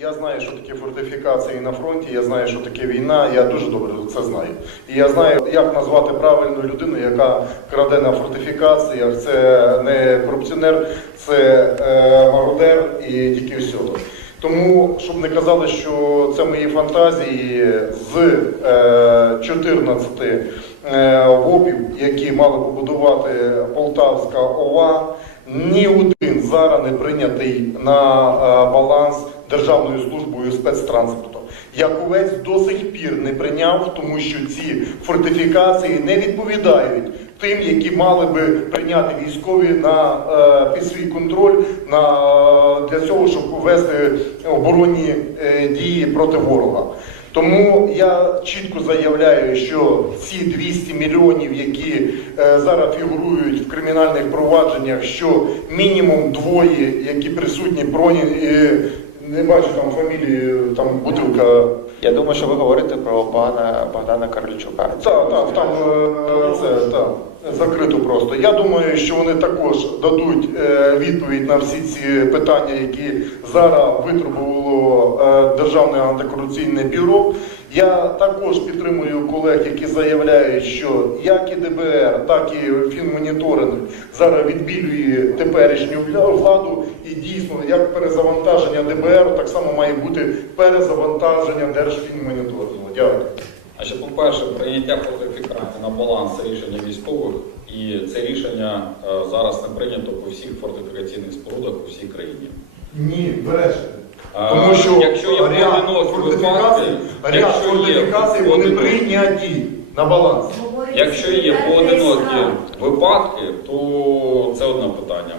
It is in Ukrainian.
Я знаю, що таке фортифікації на фронті, я знаю, що таке війна, я дуже добре це знаю. І я знаю, як назвати правильну людину, яка краде на фортифікаціях. Це не корупціонер, це е, мародер і тільки всього. Тому, щоб не казали, що це мої фантазії з е, 14 е, ВОПів, які мали побудувати Полтавська ОВА, ні один зараз не прийнятий на е, баланс Державною службою спецтранспорту. Яковець до сих пір не прийняв, тому що ці фортифікації не відповідають тим, які мали би прийняти військові на е, під свій контроль на для цього, щоб вести оборонні е, дії проти ворога. Тому я чітко заявляю, що ці 200 мільйонів, які е, зараз фігурують в кримінальних провадженнях, що мінімум двоє, які присутні проні, е, не бачу там фамілії, там бутилка. Я думаю, що ви говорите про пана Богдана Карлічука. Так, так, там е, це так, закрито просто. Я думаю, що вони також дадуть е, відповідь на всі ці питання, які зараз витребувало е, Державне антикорупційне бюро. Я також підтримую колег, які заявляють, що як і ДБР, так і Фінмоніторинг зараз відбілює теперішню владу, і дійсно як перезавантаження ДБР, так само має бути перезавантаження Держфінмоніторингу. Дякую. Значить, по-перше, прийняття фортифікації на баланс це рішення військових, і це рішення е, зараз не прийнято по всіх фортифікаційних спорудах у всій країні. Ні, брешете. Тому що якщо є ряд поодинокі фортифікацій, випадки, ряд якщо є фортифікацій, вони прийняті на баланс. Якщо є поодинокі випадки, то це одне питання.